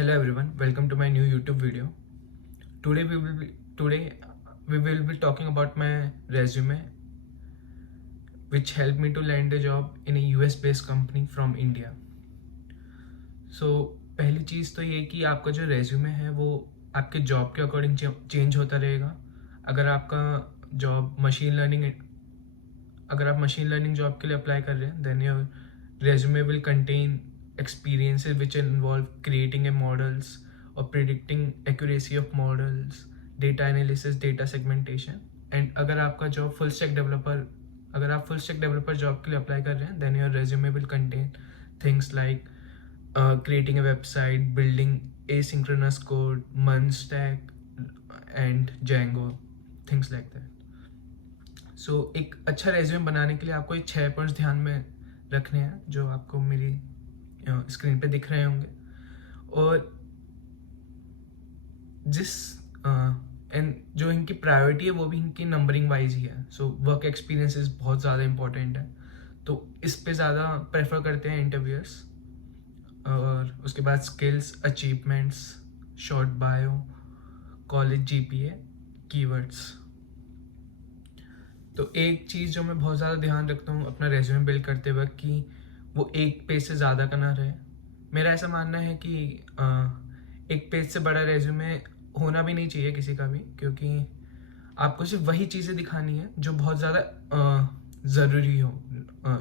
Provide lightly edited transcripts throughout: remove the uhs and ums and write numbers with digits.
Hello everyone, welcome to my new YouTube video. Today we will be talking about my resume, which helped me to land a job in a US based company from India. So पहली चीज़ तो ये कि आपका जो resume है वो आपके job के अकॉर्डिंग चेंज होता रहेगा. अगर आपका जॉब अगर आप मशीन लर्निंग जॉब के लिए अप्लाई कर रहे हैं, then your resume will contain experiences which involve creating a models or predicting accuracy of models, data analysis, data segmentation. And अगर आपका जॉब अगर आप फुल स्टैक डेवलपर जॉब के लिए अप्लाई कर रहे हैं, then your resume will contain things like creating a website, building asynchronous code, Munstack and Django, things like that. So एक अच्छा रेज्यूमे बनाने के लिए आपको ये 6 पॉइंट्स ध्यान में रखने हैं जो आपको मेरी स्क्रीन पे दिख रहे होंगे. और जो इनकी प्रायोरिटी है वो भी इनकी नंबरिंग वाइज ही है. सो वर्क एक्सपीरियंसेस बहुत ज़्यादा इंपॉर्टेंट है, तो इस पे ज़्यादा प्रेफर करते हैं इंटरव्यूअर्स. और उसके बाद skills, achievements, short bio, college GPA, keywords. तो एक चीज़ जो मैं बहुत ज़्यादा ध्यान रखता हूँ अपना रेज्यूमे बिल्ड करते वक्त कि वो एक पेज से ज़्यादा का ना रहे. मेरा ऐसा मानना है कि एक पेज से बड़ा रेज्यूमे होना भी नहीं चाहिए किसी का भी, क्योंकि आपको सिर्फ वही चीज़ें दिखानी है जो बहुत ज़्यादा ज़रूरी हो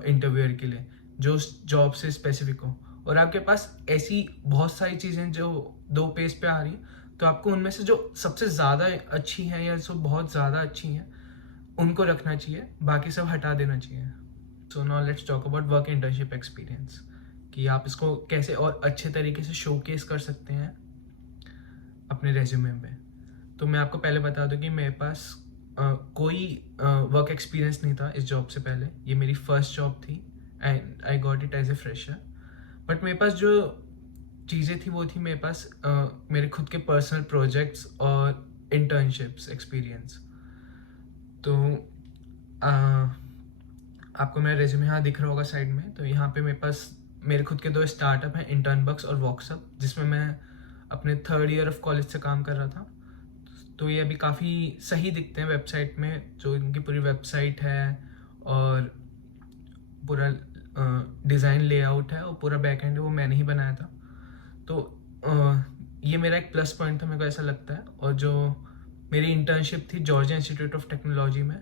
इंटरव्यूअर के लिए, जो उस जॉब से स्पेसिफिक हो. और आपके पास ऐसी बहुत सारी चीज़ें जो 2 पेज पे आ रही हैं, तो आपको उनमें से जो सबसे ज़्यादा अच्छी हैं या जो बहुत ज़्यादा अच्छी हैं उनको रखना चाहिए, बाकी सब हटा देना चाहिए. So now let's talk about work internship experience, कि आप इसको कैसे और अच्छे तरीके से शोकेस कर सकते हैं अपने रेज्यूमे में. तो मैं आपको पहले बता दूं कि मेरे पास कोई वर्क एक्सपीरियंस नहीं था इस जॉब से पहले. ये मेरी फर्स्ट जॉब थी and I got it as a fresher. But मेरे पास जो चीज़ें थी वो थी मेरे पास मेरे खुद के पर्सनल प्रोजेक्ट्स और इंटर्नशिप्स एक्सपीरियंस. तो आपको मेरा रेज्यूमे यहाँ दिख रहा होगा साइड में. तो यहाँ पे मेरे पास मेरे खुद के 2 स्टार्टअप हैं, इंटर्नबक्स और वॉक्सअप, जिसमें मैं अपने 3rd ईयर ऑफ कॉलेज से काम कर रहा था. तो ये अभी काफ़ी सही दिखते हैं वेबसाइट में. जो इनकी पूरी वेबसाइट है और पूरा डिज़ाइन लेआउट है और पूरा बैकएंड है वो मैंने ही बनाया था. तो ये मेरा एक प्लस पॉइंट था, मेरे को ऐसा लगता है. और जो मेरी इंटर्नशिप थी जॉर्जिया इंस्टीट्यूट ऑफ टेक्नोलॉजी में,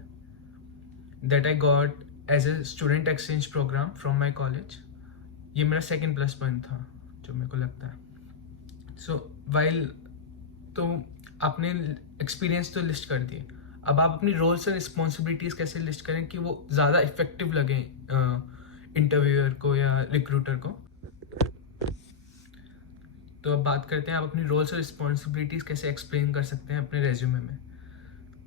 that I got as a student exchange program from my college, ये मेरा सेकेंड प्लस पॉइंट था जो मेरे को लगता है. तो आपने एक्सपीरियंस तो लिस्ट कर दिए, अब आप अपनी रोल्स और रिस्पॉन्सिबिलिटीज़ कैसे लिस्ट करें कि वो ज़्यादा इफेक्टिव लगे इंटरव्यूअर को या रिक्रूटर को. तो अब बात करते हैं आप अपनी रोल्स और रिस्पॉन्सिबिलिटीज़ कैसे एक्सप्लेन कर सकते हैं अपने रेज्यूमे में.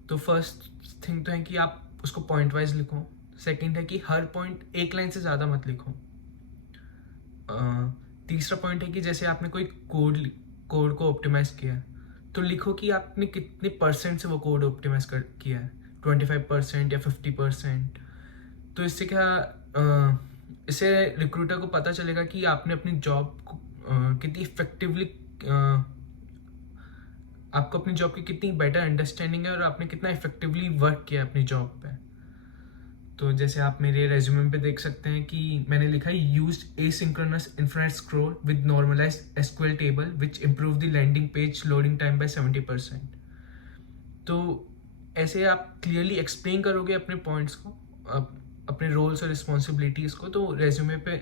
तो फर्स्ट थिंग तो है कि आप उसको पॉइंट वाइज लिखो. सेकंड है कि हर पॉइंट एक लाइन से ज़्यादा मत लिखो. तीसरा पॉइंट है कि जैसे आपने कोई कोड को ऑप्टिमाइज़ किया है, तो लिखो कि आपने कितने परसेंट से वो कोड ऑप्टिमाइज़ किया है, 25% या 50%. तो इससे इससे रिक्रूटर को पता चलेगा कि आपने अपनी जॉब को कितनी इफेक्टिवली आपको अपनी जॉब की कितनी बेटर अंडरस्टैंडिंग है और आपने कितना इफेक्टिवली वर्क किया अपनी जॉब पे. तो जैसे आप मेरे रेज्यूमे पे देख सकते हैं कि मैंने लिखा है used asynchronous infinite scroll with normalised SQL table which improve the landing page loading time by 70%. तो ऐसे आप क्लियरली एक्सप्लेन करोगे अपने पॉइंट्स को, अपने रोल्स और रिस्पॉन्सिबिलिटीज़ को, तो रेज्यूमे पे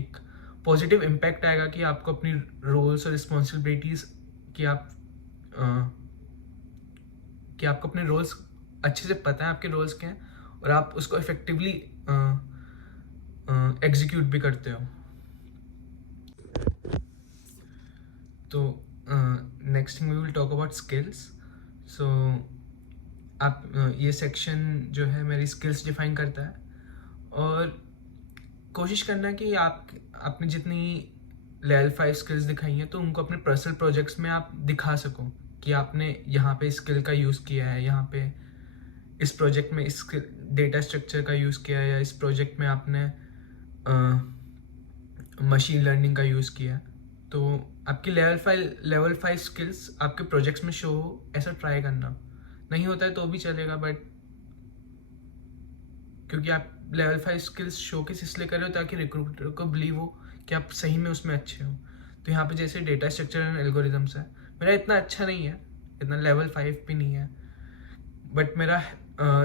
एक पॉजिटिव इम्पैक्ट आएगा कि आपको अपनी रोल्स और रिस्पॉन्सिबिलिटीज़ कि आपको अपने रोल्स अच्छे से पता है आपके रोल्स क्या हैं और आप उसको इफेक्टिवली एग्जीक्यूट भी करते हो. तो next thing we will talk about skills. So आप ये सेक्शन जो है मेरी स्किल्स डिफाइन करता है, और कोशिश करना है कि आपने जितनी लेवल 5 स्किल्स दिखाई हैं तो उनको अपने पर्सनल प्रोजेक्ट्स में आप दिखा सको कि आपने यहाँ पे स्किल का यूज़ किया है, यहाँ पे इस प्रोजेक्ट में इस डेटा स्ट्रक्चर का यूज़ किया है, या इस प्रोजेक्ट में आपने मशीन लर्निंग का यूज़ किया. तो आपकी लेवल 5 स्किल्स आपके प्रोजेक्ट्स में शो हो, ऐसा ट्राई करना। नहीं होता है तो भी चलेगा, बट क्योंकि आप लेवल 5 स्किल्स शोकेस इसलिए कर रहे हो ताकि रिक्रूटर को बिलीव हो कि आप सही में उसमें अच्छे हो। तो यहाँ पे जैसे डेटा स्ट्रक्चर एंड एल्गोरिदम्स है, मेरा इतना अच्छा नहीं है, इतना लेवल 5 भी नहीं है, बट मेरा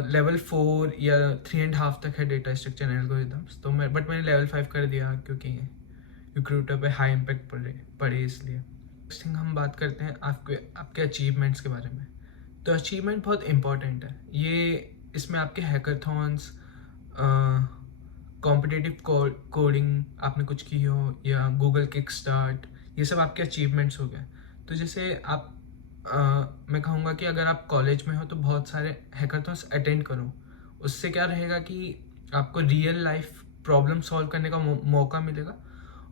लेवल 4 या 3.5 तक है डेटा स्ट्रक्चर एंड एल्गोरिदम्स। तो मैंने लेवल 5 कर दिया क्योंकि रिक्रूटर पे हाई इम्पैक्ट पड़े इसलिए। नेक्स्ट थिंग हम बात करते हैं आपके अचीवमेंट्स के बारे में। तो अचीवमेंट बहुत इंपॉर्टेंट है, ये इसमें आपके हैकाथॉन्स, कॉम्पिटिटिव कोडिंग आपने कुछ की हो, या गूगल किक स्टार्ट, ये सब आपके अचीवमेंट्स हो गए। तो जैसे आप मैं कहूँगा कि अगर आप कॉलेज में हो तो बहुत सारे हैकाथॉन्स अटेंड करो। उससे क्या रहेगा कि आपको रियल लाइफ प्रॉब्लम सॉल्व करने का मौका मिलेगा,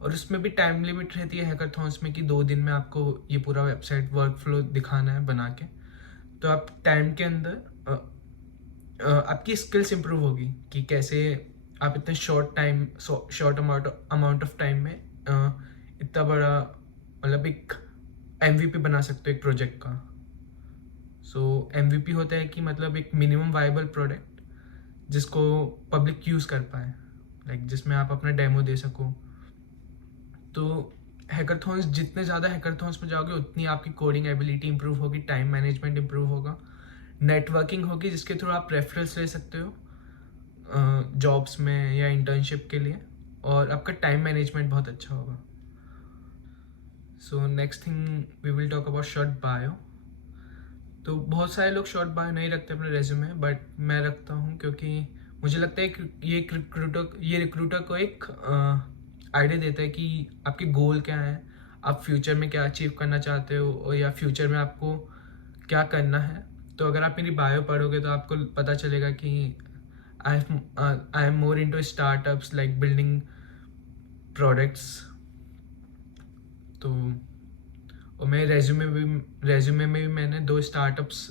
और उसमें भी टाइम लिमिट रहती है हैकाथॉन्स में कि 2 दिन में आपको ये पूरा वेबसाइट वर्क फ्लो दिखाना है बना के। तो आप टाइम के अंदर आपकी स्किल्स इंप्रूव होगी कि कैसे आप इतने शॉर्ट अमाउंट ऑफ टाइम में इतना बड़ा मतलब एक MVP बना सकते हो एक प्रोजेक्ट का। सो MVP होता है कि मतलब एक मिनिमम वायबल प्रोडक्ट जिसको पब्लिक यूज़ कर पाए, लाइक जिसमें आप अपना डेमो दे सको। तो हैकाथॉन्स, जितने ज़्यादा हैकाथॉन्स में जाओगे उतनी आपकी कोडिंग एबिलिटी इंप्रूव होगी, टाइम मैनेजमेंट इंप्रूव होगा, नेटवर्किंग होगी जिसके थ्रू आप रेफरल्स ले सकते हो जॉब्स में या इंटर्नशिप के लिए, और आपका टाइम मैनेजमेंट बहुत अच्छा होगा। So next thing we will talk about short bio. तो बहुत सारे लोग शॉर्ट बायो नहीं रखते अपने रेज्यूमे, बट मैं रखता हूँ क्योंकि मुझे लगता है कि ये रिक्रूटर को एक आइडिया देता है कि आपके गोल क्या हैं, आप फ्यूचर में क्या अचीव करना चाहते हो, और या फ्यूचर में आपको क्या करना है। तो अगर आप मेरी बायो पढ़ोगे तो आपको पता चलेगा कि I am more into startups like building products. तो और मेरे रेज्यूमे में भी मैंने 2 स्टार्टअप्स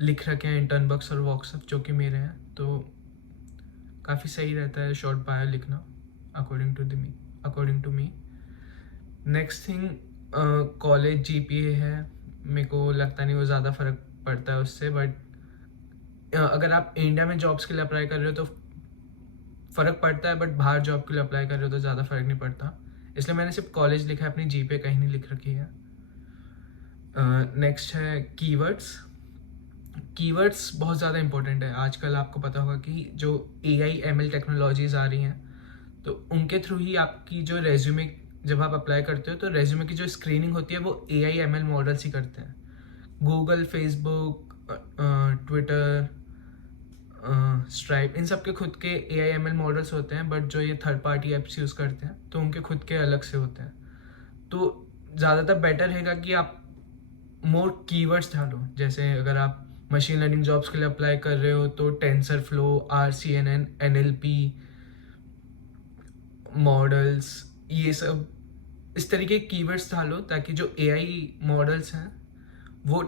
लिख रखे हैं, इंटर्नबक्स और वॉक्सअप, जो कि मेरे हैं। तो काफ़ी सही रहता है शॉर्ट बायो लिखना according to me. Next thing, college GPA है, मेरे को लगता नहीं वो ज़्यादा फ़र्क पड़ता है उससे, बट अगर आप इंडिया में जॉब्स के लिए अप्लाई कर रहे हो तो फ़र्क पड़ता है, बट बाहर जॉब के लिए अप्लाई कर रहे हो तो ज़्यादा फ़र्क नहीं पड़ता, इसलिए मैंने सिर्फ कॉलेज लिखा है, अपनी GPA कहीं नहीं लिख रखी है। नेक्स्ट है कीवर्ड्स बहुत ज़्यादा इंपॉर्टेंट है। आजकल आपको पता होगा कि जो AI ML टेक्नोलॉजीज़ आ रही हैं, तो उनके थ्रू ही आपकी जो रेज्यूमे, जब आप अप्लाई करते हो तो रेज्यूमे की जो स्क्रीनिंग होती है वो AI ML मॉडल्स ही करते हैं। गूगल, फेसबुक, ट्विटर, स्ट्राइप, इन सब के खुद के AI ML मॉडल्स होते हैं, बट जो ये थर्ड पार्टी ऐप्स यूज़ करते हैं तो उनके खुद के अलग से होते हैं। तो ज़्यादातर बेटर रहेगा कि आप मोर कीवर्ड्स डालो। जैसे अगर आप मशीन लर्निंग जॉब्स के लिए अप्लाई कर रहे हो तो टेंसरफ्लो, RCNN, NLP मॉडल्स, ये सब इस तरीके के कीवर्ड्स डालो ताकि जो AI मॉडल्स हैं वो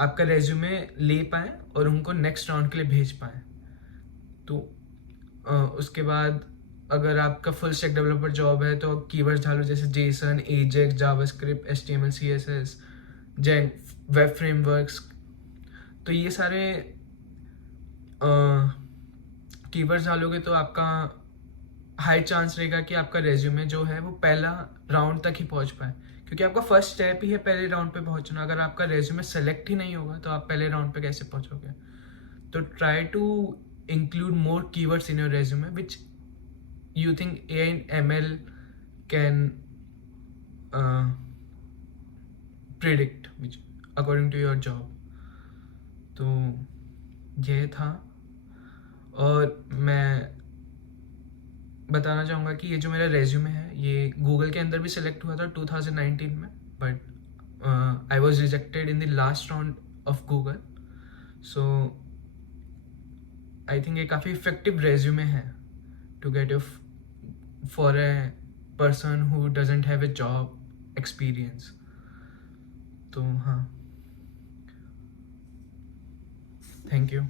आपका रेज्यूमे ले पाएँ और उनको नेक्स्ट राउंड के लिए भेज पाएँ। तो उसके बाद अगर आपका फुल स्टैक डेवलपर जॉब है तो कीवर्ड्स डालो जैसे JSON, AJAX, JavaScript, HTML, CSS, web frameworks. तो ये सारे कीवर्ड्स डालोगे तो आपका हाई चांस रहेगा कि आपका रेज्यूमे जो है वो पहला राउंड तक ही पहुंच पाए, क्योंकि आपका फर्स्ट स्टेप ही है पहले राउंड पे पहुंचना। अगर आपका रेज्यूमे सेलेक्ट ही नहीं होगा तो आप पहले राउंड पे कैसे पहुंचोगे। तो try to include more keywords in your resume which you think AI and ML can predict, which according to your job. तो ये था, और मैं बताना चाहूँगा कि ये जो मेरा रेज्यूमे है ये गूगल के अंदर भी सिलेक्ट हुआ था 2019 में, but I was rejected in the last round of Google. So I think ये काफ़ी इफेक्टिव रेज्यूमे है to get for a person who doesn't have a job experience. तो हाँ, थैंक यू।